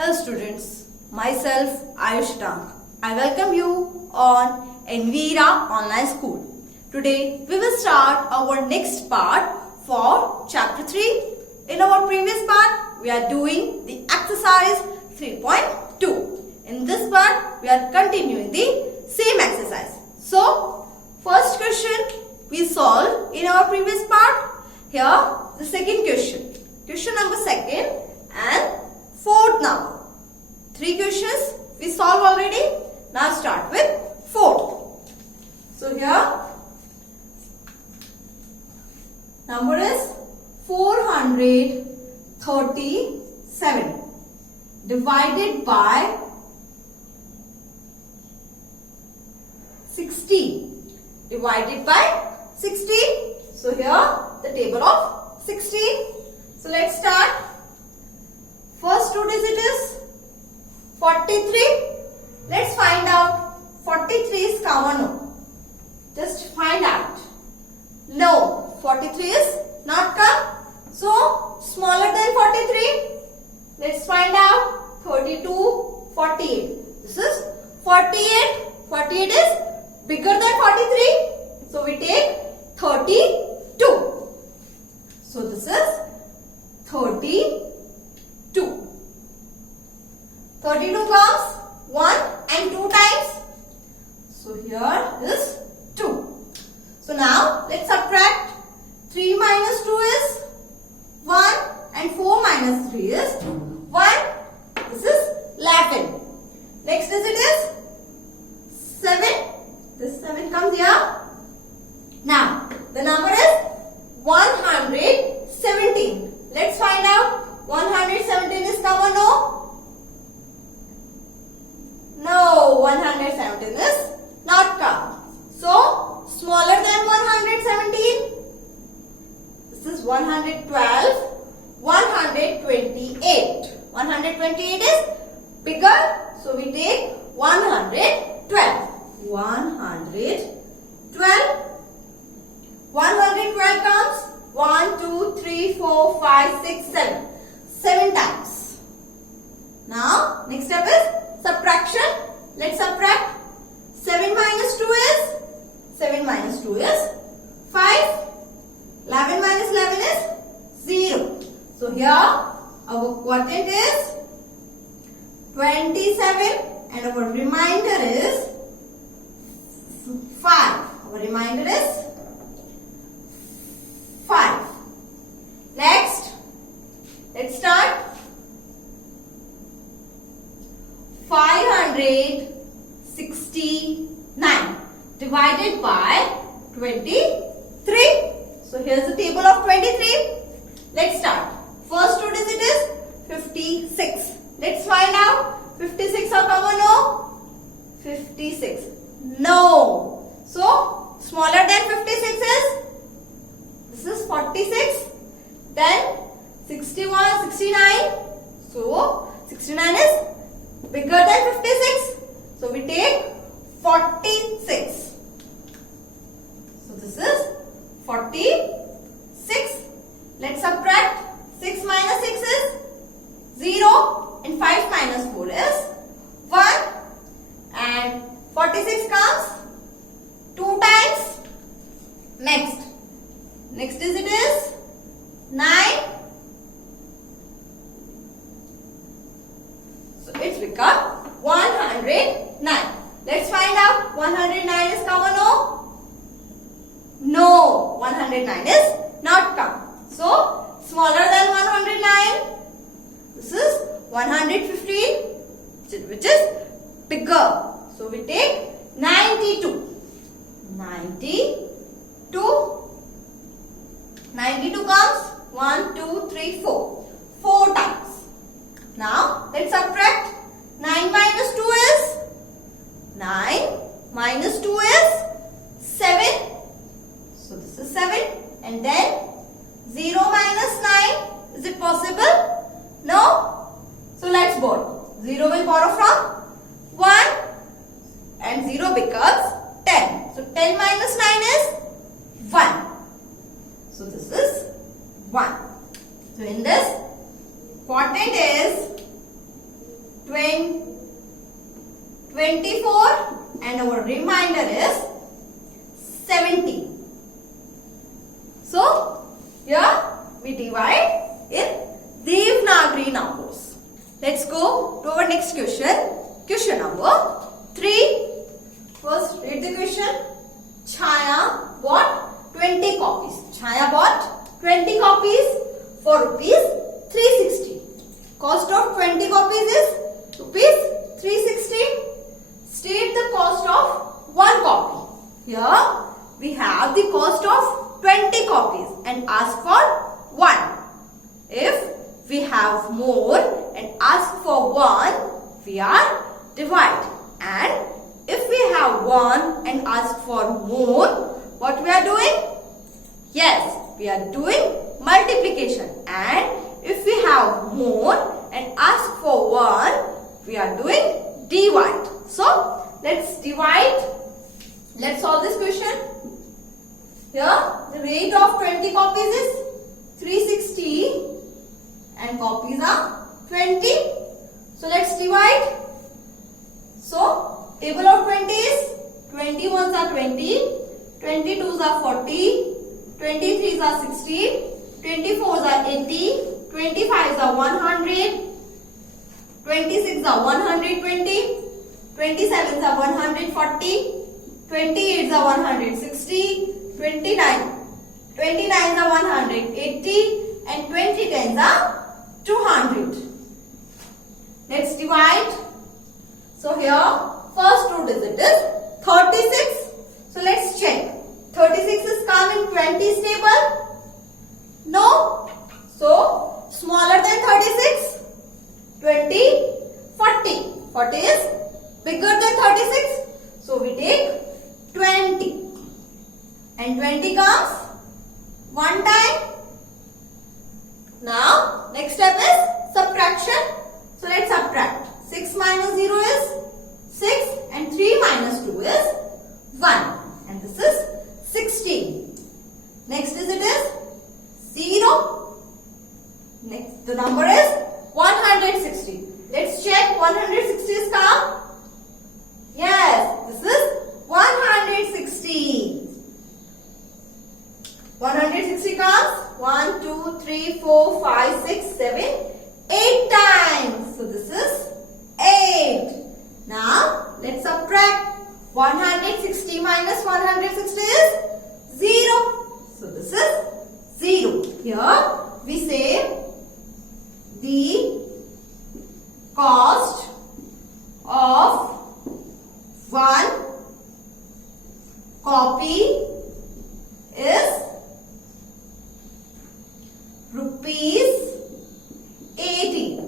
Hello students, myself Ayushi Tak. I welcome you on Anvira Online School. Today we will start our next part for chapter 3. In our previous part, we are doing the exercise 3.2. In this part, we are continuing the same exercise. So, first question we solved in our previous part. Here, the second question. Question number second and fourth number. 3 questions we solved already. Now start with fourth. So here number is 437 divided by 16. Divided by 16. So here the table of 16. So let's start. First 2 digit is 43. Let's find out 43 is common. No. Just find out. No, 43 is not come. So smaller than 43. Let's find out 32, 48. This is 48. 48 is bigger than 43. So we take 32. So this is 32. 32 comes 1 and 2 times. So here is 2. So now let's subtract. 3 minus 2 is 1 and 4 minus 3 is 1. This is 11. Next digit is 7. This 7 comes here. Now the number is 117. Let's find out. 117 is common, no? No, 117 is not common. So, smaller than 117. This is 112, 128. 128 is bigger. So, we take 112. 112. 112 comes 1, 2, 3, 4, 5, 6, 7. 7 times. Now, next step is subtraction. Let's subtract. 7 minus 2 is 5. 11 minus 11 is 0. So here our quotient is 27 and our remainder is 5. Our remainder is 5. Next, let's start. 569 divided by 23. So here's the table of 23. Let's start. First 2 digit is 56. Let's find out. 56 are common, no? 56. No. So smaller than 56 is? This is 46. Then 61, 69. So 69 is bigger than 56. So we take 46. So this is 46. Let's subtract. 6 minus 6 is 0 and 5 minus 4 is 1 and 46 comes 2 times. Next digit is 9. So it's become 109. Let's find out. 109 is common, no? No, 109 is not common. So smaller than 109. This is 115, which is bigger. So we take 92. 92 comes 1, 2, 3, 4. 4 times. Now let's subtract. 9 minus 2 is 9 minus 2 is 7. So this is 7 and then 0 minus 9. Is it possible? No? So let's borrow. 0 will borrow from 1 and 0 becomes 10. So 10 minus 9 is 1. So this is 1. So in this, quotient is 24 and our remainder is 70. So here we divide in Devanagari numbers. Let's go to our next question. Question number 3. First read the question. Chaya bought 20 copies. Chaya bought 20 copies for rupees 360. Cost of 20 copies is rupees 360. State the cost of 1 copy. Here we have the cost of 20 copies and ask for 1. If we have more and ask for 1, we are divide. And if we have 1 and ask for more, what we are doing? Yes, we are doing multiplication. And if we have more and ask for 1, we are doing divide. So, let's divide. Let's solve this question. Here, the rate of 20 copies is 360 and copies are 20. So, let's divide. So, table of 20 is 21s are 20, 22s are 40, 23s are 60, 24s are 80, 25s are 100, 26s are 120, 27s are 140, 28s are 160, 29s are 180 and 2010s are 200. Let's divide. So here first two digit is 36. So let's check. 36 is come in 20s table? No. So smaller than 36? 20, 40. 40 is bigger than 36. So we take 20. And 20 comes one time. Now next step is subtraction. So let's subtract. 6 minus 0 is 6 and 3 minus 2 is 1. And this is 16. Next digit is 0. Next the number is 160. Let's check 160 is come. Yes, this is 160. 160 comes 1, 2, 3, 4, 5, 6, 7, 8 times. So this is 8. Now let's subtract. 160 minus 160 is 0. So this is 0. Here we say the cost of 1 copy is rupees 80.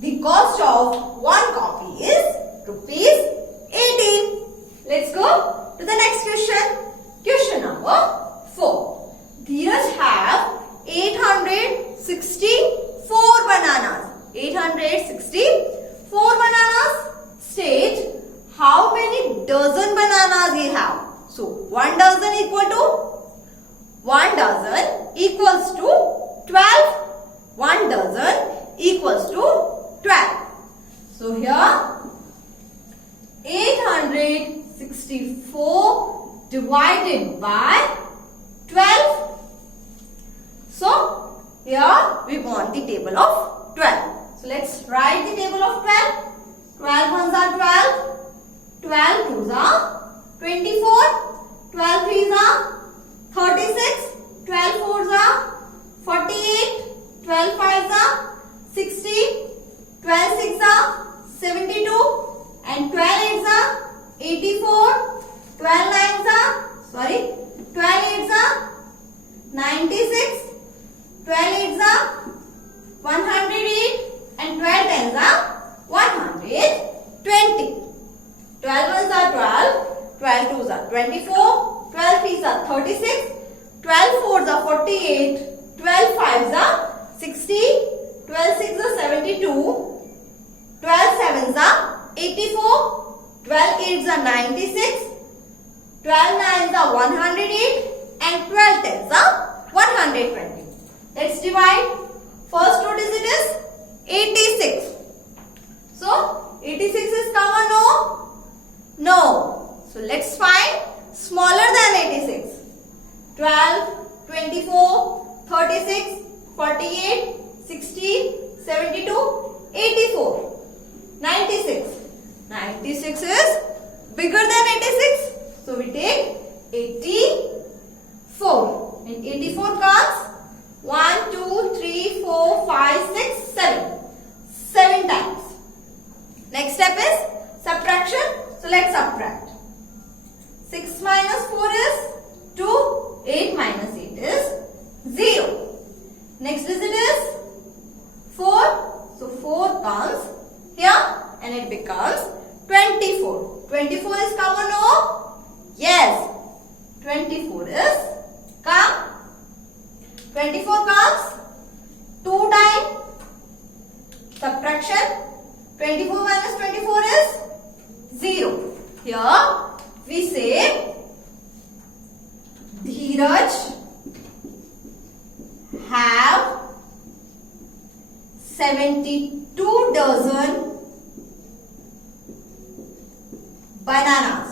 The cost of 1 copy is rupees 18. Let's go to the next question. Question number 4. Dheeraj have 864 bananas. 864 bananas. State how many dozen bananas he have. So 1 dozen equal to 1 dozen equals to 12. 1 dozen equals to 12. So here 864 divided by 12. So here we want the table of 12. So let's write the table of 12. 12 ones are 12. 12 twos are 24. 12 threes are 36. 12 fours are 48. 12 fives are 60. 12 sixes are 72. And 12 eights are 84. 12 nines are 12 eights are 96. 12 eights are 108. And 12 tens are 120. 12 ones are 12. 12 twos are 24. 12 threes are 36. 12 fours are 48. 12 fives are 60. 12 sixes are 72. 12 sevens are 84. 12 eights are 96. 12 nines are 108. And 12 tens are 120. Let's divide. First two digit is 86. So So let's find smaller than 86. 12, 24, 36, 48, 60, 72, 84, 96. 96 is bigger than 86. So we take 84. And 84 comes 1, 2, 3, 4, 5, 6, 7. 7 times. Next step is subtraction. So let's subtract. 6 minus 4 is 2. 8 minus 8 is 0. Next digit is 4. So 4 comes here and it becomes 24. 24 is common, no? Yes. 24 is come. 24 comes 2 times. Subtraction. 24 minus 24 is 0. Here we say Dheeraj have 72 dozen bananas.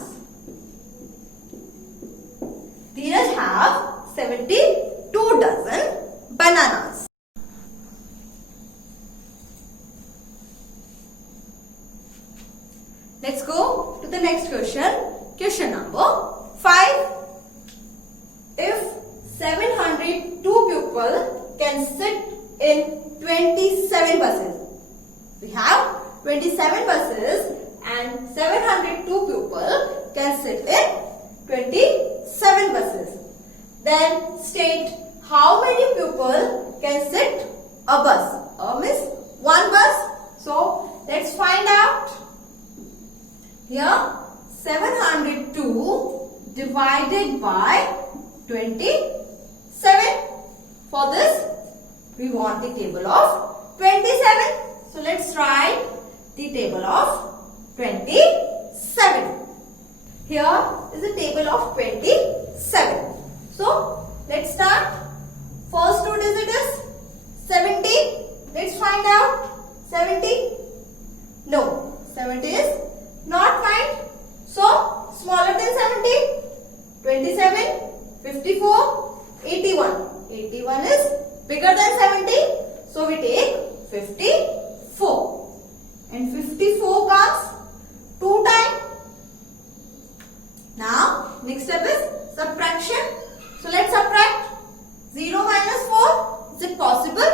Dheeraj have 72 dozen bananas. Let's go to the next question. Question number 5. If 702 people can sit in 27 buses. We have 27 buses and 702 people can sit in 27 buses. Then state how many people can sit a bus. Means one bus. So let's find out. Here 702 divided by 27. For this we want the table of 27. So let's write the table of 27. Here is the table of 27. So let's start. First two digit is 70. Let's find out 70. No, 70 is not find. So smaller than 70. 27, 54, 81. 81 is bigger than 70. So we take 54. And 54 comes 2 times. Now next step is subtraction. So let's subtract. 0 minus 4. Is it possible?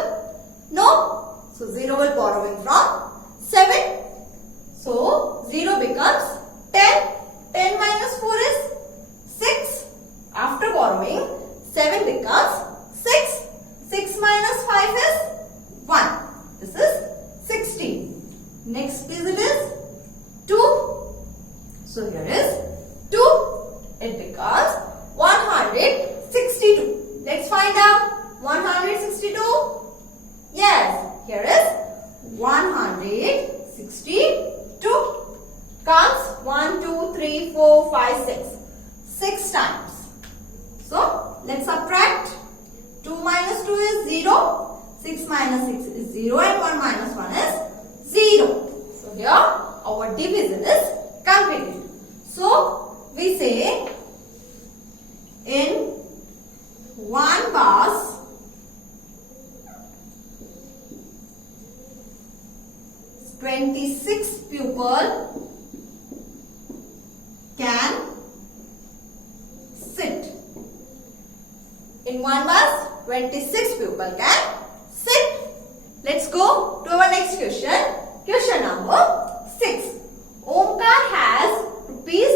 No. So 0 will borrowing from 7. So 0 becomes 10. 10 minus 4 is 6. After borrowing, 7 becomes 6. 6 minus 5 is 1. This is 16. Next digit is 2. So here is 2. It becomes 162. Let's find out 162. Yes, here is 162. Comes 1, 2, 3, 4, 5, 6. 6 times. So let's subtract. 2 minus 2 is 0. 6 minus 6 is 0 and 1 minus 1 is 0. So here our division is completed. So we say in one bus 26 people can sit. In one bus 26 people can sit. Let's go to our next question. Question number 6. Omkar has rupees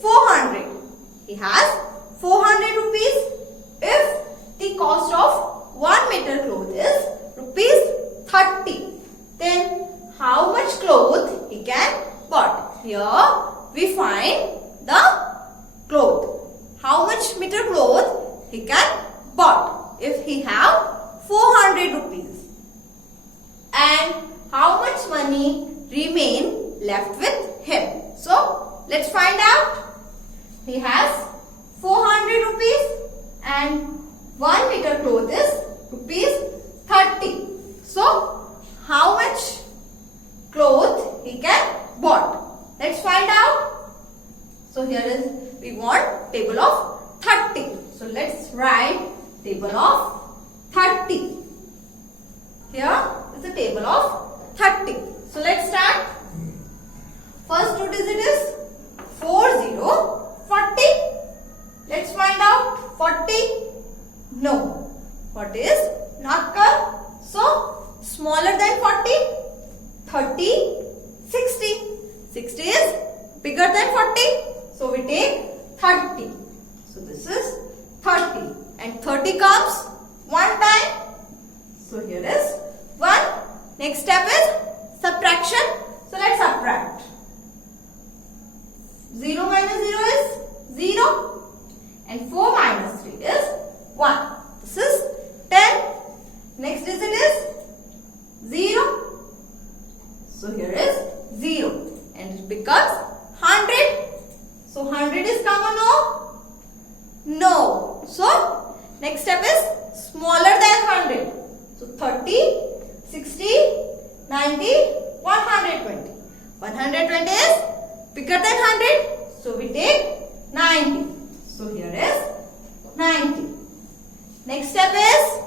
400. He has 400 rupees. If the cost of 1 meter cloth is rupees 30, then how much cloth he can bought? Here we find the cloth. How much meter cloth he can bought if he have 400 rupees. And how much money remain left with him? So let's find out. He has 400 rupees and 1 meter cloth is rupees 30. So how much cloth he can bought? Let's find out. So here is write table of 30. Here is the table of 30. So let's start. First two digit is 40, 40. Let's find out 40. No. What is not come? So smaller than 40. 30, 60. 60 is bigger than 40. So we take 30. So this is 30. And 30 comes one time. So here is 1. Next step is subtraction. So let's subtract. 0 minus 0 is 0. And 4 minus 3 is 1. This is 10. Next digit is 0. So here is 0. And it becomes 100. So 100 is common, no? No. So next step is smaller than 100. So 30, 60, 90, 120. 120 is bigger than 100. So we take 90. So here is 90. Next step is,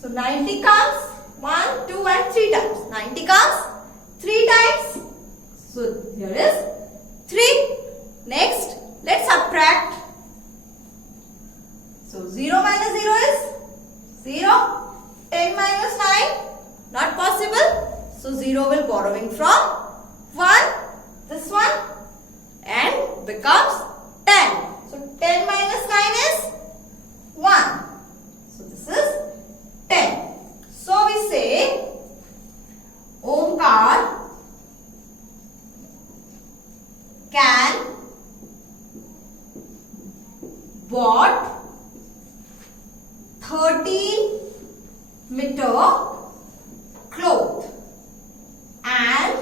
so 90 comes 1, 2 and 3 times. 90 comes 3 times. So here is 3. Next, let's subtract. So 0 minus 0 is 0. 10 minus 9, not possible. So 0 will borrowing from 1, this one, and becomes 10. So 10 minus 9 is 1. So this is 10. So we say Omkar can bought 30 meter cloth and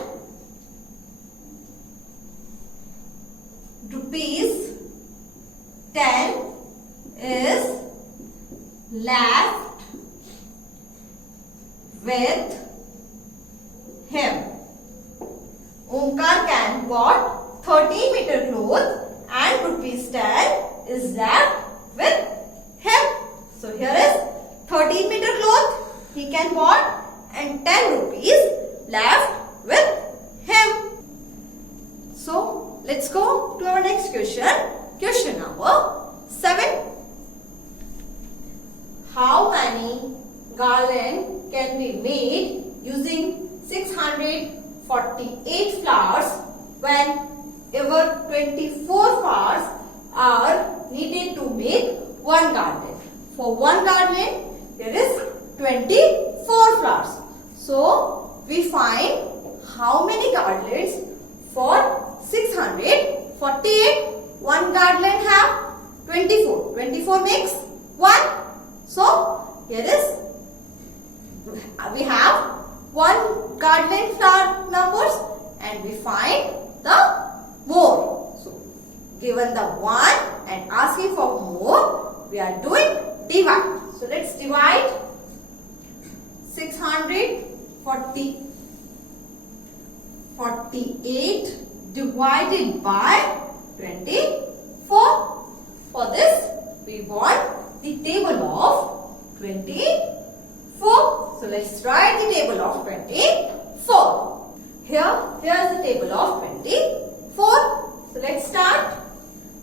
rupees 10 is left with him. Omkar can bought 30 meter cloth and rupees 10 is left with him. So here is 13 meter cloth he can bought and 10 rupees left with him. So let's go to our next question. Question number 7. How many garlands can be made using 648 flowers whenever 24 flowers are needed to make one garland? For one garland, there is 24 flowers. So, we find how many garlands for 648. One garland have 24. 24 makes 1. So, here is, we have one garland flower numbers and we find the more. So, given the 1 and asking for more, we are doing divide. So let's divide 648 divided by 24. For this, we want the table of 24. So let's write the table of 24. Here is the table of 24. So let's start.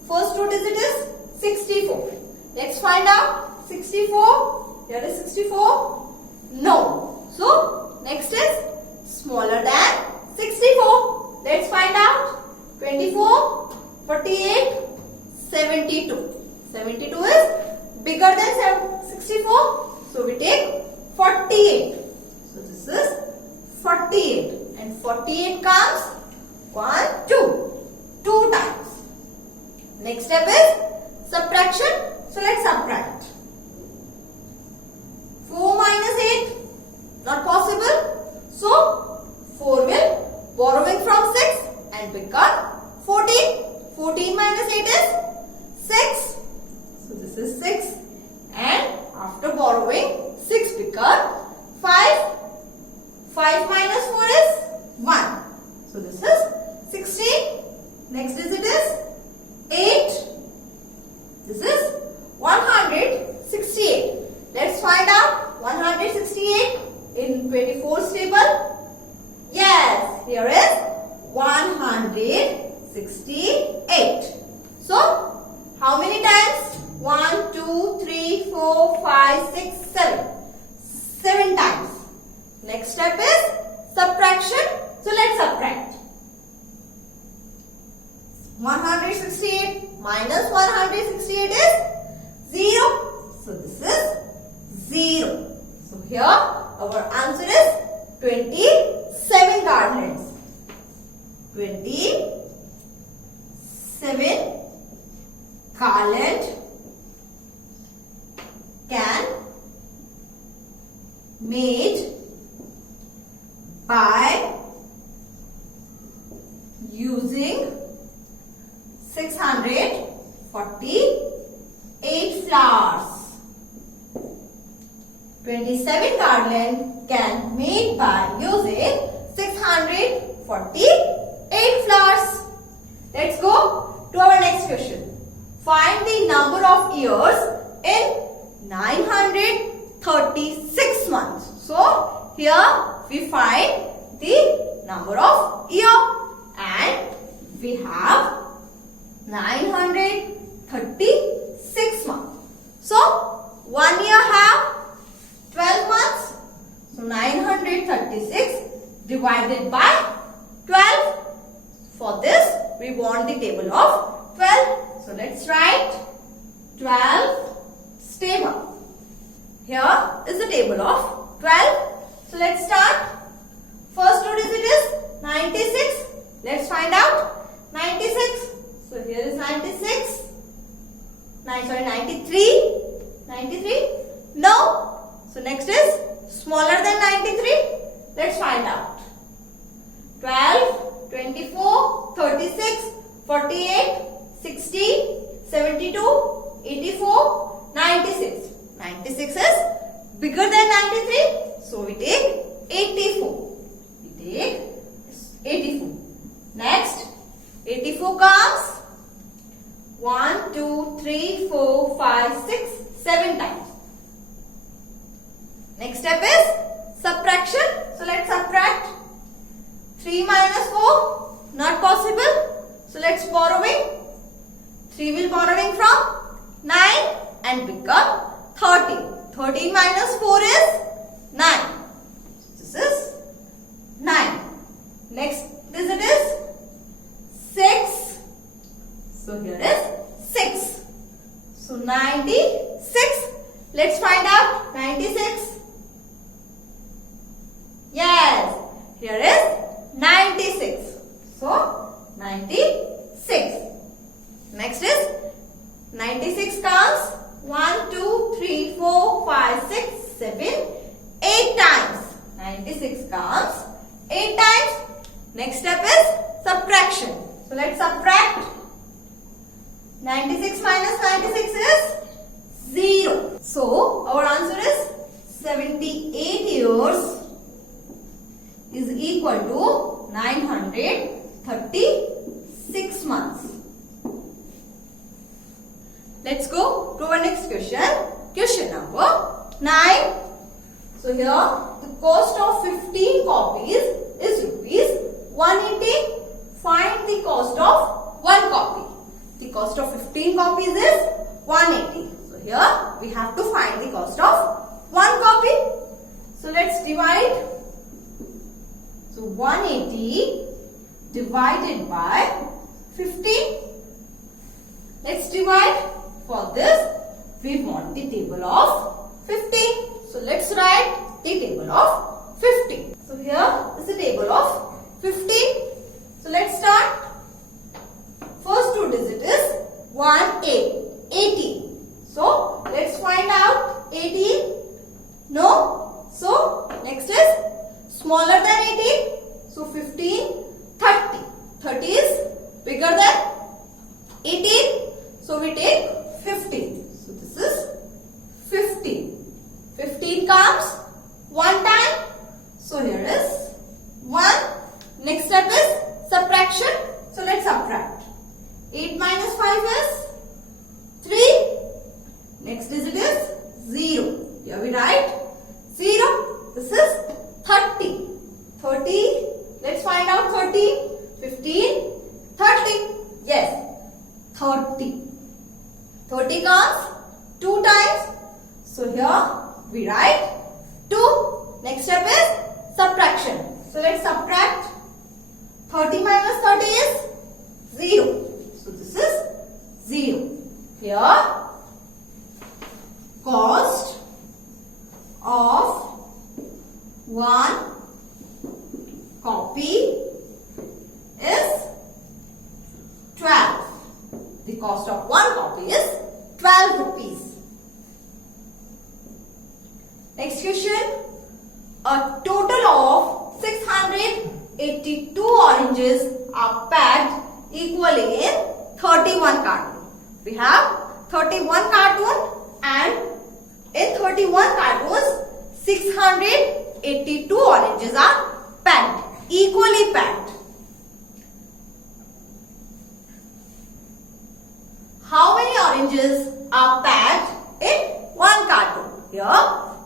First two digit is 64. Let's find out 64. Here is 64. No. So next is smaller than 64. Let's find out. 24, 48, 72. 72 is bigger than 64. So we take 48. So this is 48. And 48 comes 1, 2. 2 times. Next step is subtraction. So let's subtract. 4 minus 8. Not possible. So 4 will borrowing from 6 and become 14. 14 minus 8 is 6. So this is 6. And after borrowing 6 become 5. 5 minus 4 is 1. So this is 16. Next digit is 8. This is 100. 168 in 24's table? Yes, here is 168. So, how many times? 1, 2, 3, 4, 5, 6, 7. 7 times. Next step is subtraction. So, let's subtract. 168 minus 168 is 0. So, this is 0. So, here our answer is 27 garlands. 27 garland can made by using 648 flowers. 27 garland can made by using 648 flowers. Let's go to our next question. Find the number of years in 936 months. So, here we find the number of year and we have 936 months. So, 1 year have 12 months. So, 936 divided by 12. For this, we want the table of 12. So, let's write 12 table. Here is the table of 12. So, let's start. First two digit is 96. Let's find out 96. So, here is 96. 93. 93. No. So, next is smaller than 93. Let's find out. 12, 24, 36, 48, 60, 72, 84, 96. 96 is bigger than 93. So, we take 84. We take 84. Next, 84 comes 1, 2, 3, 4, 5, 6, 7 times. Next step is subtraction. So, let's subtract. 3 minus 4, not possible. So, let's borrowing. 3 will borrowing from 9 and become 13. 13 minus 4 is 9. This is 9. Next digit is 6. So, here is 6. So, 96. Let's find out 96. Yes, here is 96. So, 96. Next is 96 comes 1, 2, 3, 4, 5, 6, 7, 8 times. 96 comes 8 times. Next step is subtraction. So, let's subtract. 96 minus 96 is 0. So, our answer is 78 years is equal to 936 months. Let's go to our next question. Question number 9. So here the cost of 15 copies is rupees 180. Find the cost of 1 copy. The cost of 15 copies is 180. So here we have to find the cost of 1 copy. So let's divide. So 180 divided by 15. Let's divide. For this, we want the table of 15. So let's write the table of 15. So here is the table of 15. So let's start. First two digit is 18. So let's find out 18. No. So next is smaller than 18. So 15, 30. 30 is bigger than 18. So we take 15. So this is 15. 15 comes 1 time. So here is 1. Next step is subtraction. So let's subtract. 8 minus 5 is 3. Next digit is 0. Here we write 0. this is 30. 30. Let's find out 30. 15. 30. Yes. 30. 30 comes 2 times. So here we write 2. Next step is subtraction. So let's subtract. 30 minus 30 is 0. So this is 0. Here cost of 1 copy is 12. The cost of 1 copy is 12 rupees. Next question. A total of 682 oranges are packed equally in 31 cartons. We have 31 cartons and in 31 cartons 682 oranges are packed, equally packed. How many oranges are packed in 1 carton? Here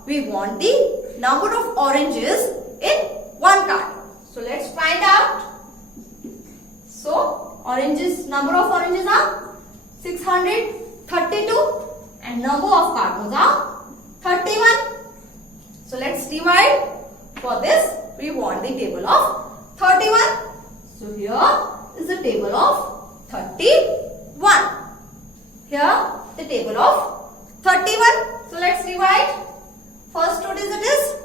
we want the number of oranges in 1 carton. So let's find out. So number of oranges are 632 and number of cartons are 31. So let's divide. For this we want the table of 31. So here is the table of 31. Here the table of 31. So let's divide. First two digit is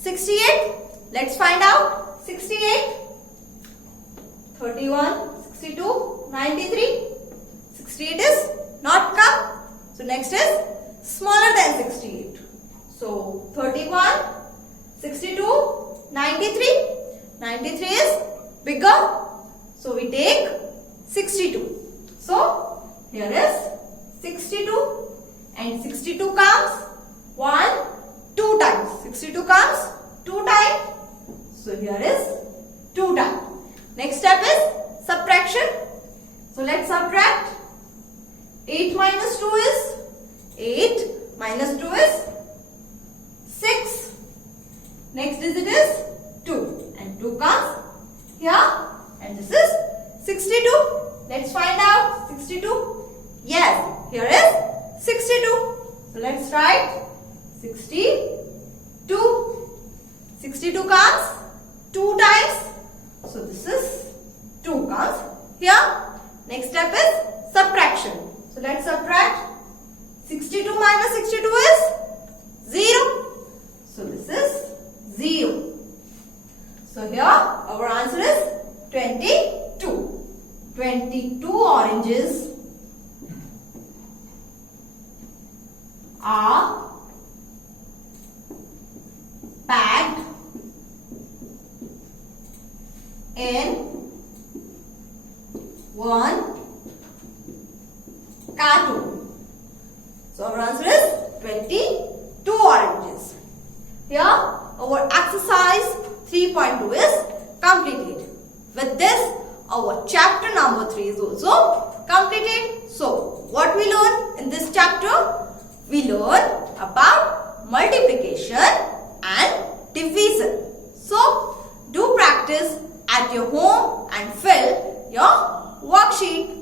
68. Let's find out. 68. 31, 62, 93. 68 is not come. So next is smaller than 68. So 31, 62, 93. 93 is bigger. So we take 62. So here is 62 and 62 comes 2 times. 62 comes 2 times. So here is 2 times. Next step is subtraction. So let's subtract. 8 minus 2 is 8 minus 2 is 6. Next digit is 2 and 2 comes here and this is 62. Let's find out 62. Yes, here is 62. So let's write 62. 62 comes 2 times. So this is 2 comes here. Next step is subtraction. So let's subtract. 62 minus 62 is 0. So this is 0. So here our answer is 22. 22 oranges are packed in 1 carton. So our answer is 22 oranges. Here our exercise 3.2 is completed. With this our chapter number 3 is also completed. So what we learn in this chapter? We learn about multiplication and division. So do practice at your home and fill your worksheet.